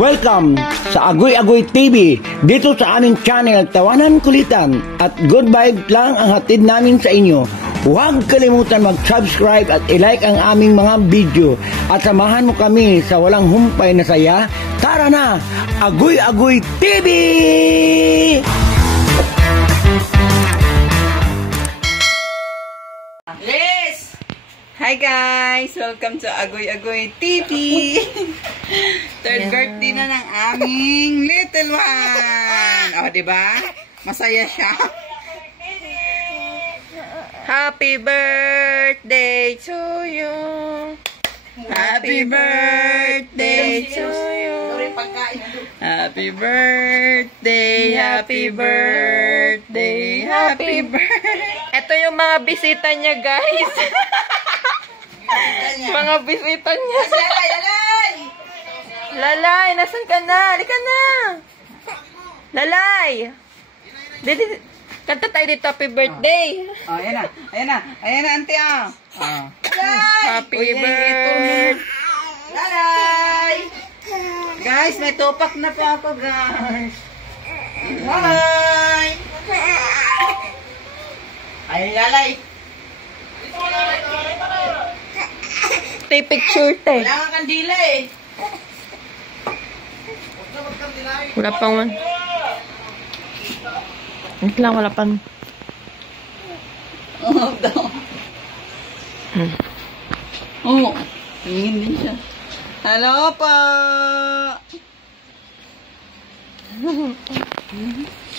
Welcome sa Agoy Agoy TV. Dito sa aming channel, tawanan kulitan at good vibe lang ang hatid namin sa inyo. Huwag kalimutan mag-subscribe at i-like ang aming mga video at samahan mo kami sa walang humpay na saya. Tara na! Agoy Agoy TV! Yes! Hi guys! Welcome to Agoy Agoy TV! Third birthday na ng aming little one! O, diba? Masaya siya. Happy birthday to you! Happy birthday to you! Happy birthday! Happy birthday! Happy birthday! Ito yung mga bisita niya, guys. Mga bisita niya. Lalay, nasan ka na? Halika na. Lalay. Kanta tayo dito, happy birthday. Oh, ayan na. Ayan na. Ayan na, auntie, ah. Happy birthday. Lalay. Guys, may tupak na po ako, guys. Lalay. Ay, lalay. Take picture, te. Wala kang kandila eh. Wala pang man. Wait lang, wala pang. Oo, daw. Oo. Tingin din siya. Hello po.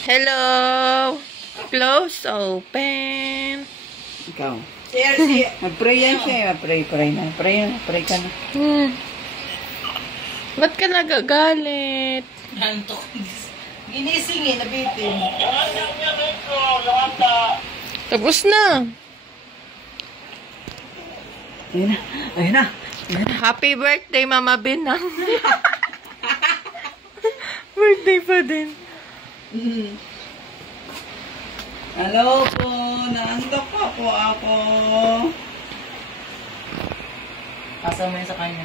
Hello. Close, open. Ikaw. Mag-pray yan siya. Mag-pray na. Pray ka na. Ba't ka nagagalit? Nantok. Ginising eh, nabitin. Tapos na. Ayun na. Ayun na. Happy birthday, Mama Binang. Birthday pa din. Hello po. Naantok pa po ako. Asa mo yun sa kanya.